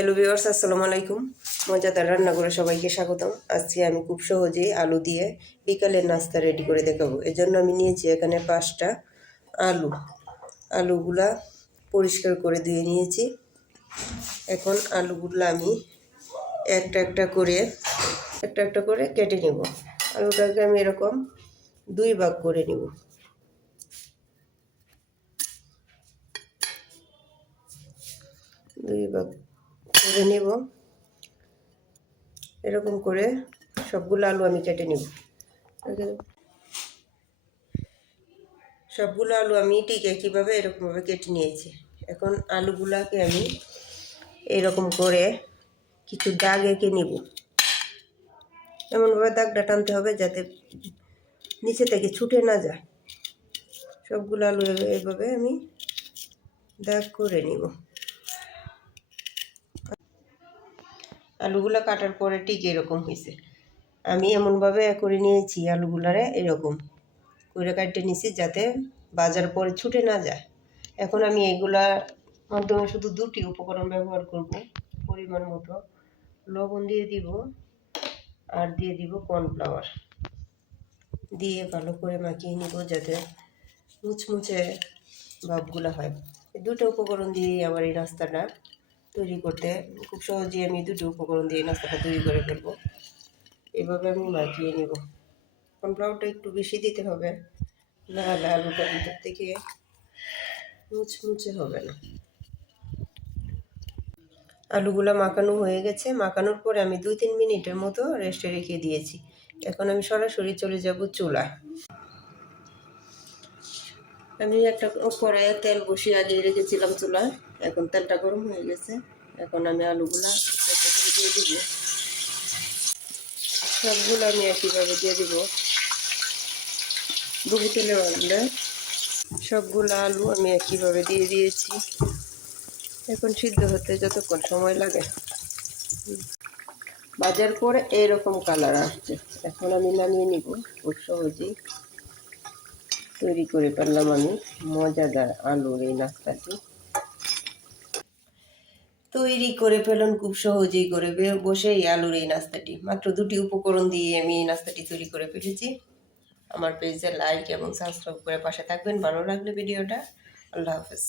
Hello viewers, আসসালামু আলাইকুম। মজাদার রান্নাঘরে সবাইকে স্বাগতম। আজকে আমি খুব সহজেই আলু দিয়ে বিকালের নাস্তা রেডি করে দেখাবো। এর জন্য আমি নিয়েছি এখানে 5টা আলু। আলুগুলা পরিষ্কার করে ধুয়ে নিয়েছি। এখন আলুগুলো আমি একটা একটা করে কেটে নেব। আলুটাকে আমি এরকম 2 ভাগ করে নেব। করে নেব। এরকম করে সবগুলো আলু আমি কেটে নেব। সবগুলো আলু আমি ঠিক একইভাবে এরকমভাবে কেটে নিয়েছি। এখন আলুগুলাকে আমি এরকম করে কিছু দাগ এঁকে নেব। এমনভাবে দাগটা টানতে হবে যাতে নিচে থেকে ছুটে না যায়। সবগুলো আলু এইভাবে আমি দাগ করে নিব। আলুগুলো কাটার পরে ঠিক এরকম হয়েছে। আমি এমনভাবে করে নিয়েছি আলুগুলারে এরকম করে কাটতে নিয়েছি যাতে বাজার পরে ছুটে না যায়। এখন আমি এইগুলার মাধ্যমে শুধু 2টি উপকরণ ব্যবহার করব। পরিমাণ মতো লবণ দিয়ে দিব আর দিয়ে দিব কর্নফ্লাওয়ার। দিয়ে ভালো করে মাখিয়ে নিব যাতে মুচমুচে ভাবগুলো হয়। এই 2টো উপকরণ দিয়ে আবার এই নাস্তাটা তৈরি করতে খুব সহজেই আমি 2টো উপকরণ দিয়ে নাস্তাটা তৈরি করে ফেলবো। এভাবে আমি মাখিয়ে নেব। কর্নফ্লাওয়ারটা একটু বেশি দিতে হবে, নাহলে আলুটা ভিতর থেকে মুচমুচে হবে না। আলুগুলো মাখানো হয়ে গেছে। মাখানোর পরে আমি 2-3 মিনিটের মতো রেস্টে রেখে দিয়েছি। এখন আমি সরাসরি চলে যাব চুলায়। আমি একটা কড়াইয়ে তেল বসিয়ে আগিয়ে রেখেছিলাম চুলায়। এখন তেলটা গরম হয়ে গেছে। এখন আমি আলুগুলা দিয়ে দিব। সবগুলো আমি একইভাবে দিয়ে দিব। ডুবো তেলে ভাজলে সবগুলো আলু আমি একইভাবে দিয়ে দিয়েছি। এখন সিদ্ধ হতে যতক্ষণ সময় লাগে। ভাজার পরে এইরকম কালার আসছে। এখন আমি নামিয়ে নিব। খুব সহজেই তৈরি করে ফেললাম আমি মজাদার আলুর এই নাস্তাটি। তৈরি করে ফেলুন খুব সহজেই করে বসেই আলুর এই নাস্তাটি। মাত্র 2টি উপকরণ দিয়ে আমি এই নাস্তাটি তৈরি করে ফেলেছি। আমার পেজে লাইক এবং সাবস্ক্রাইব করে পাশে থাকবেন। ভালো লাগলে ভিডিওটা। আল্লাহ হাফেজ।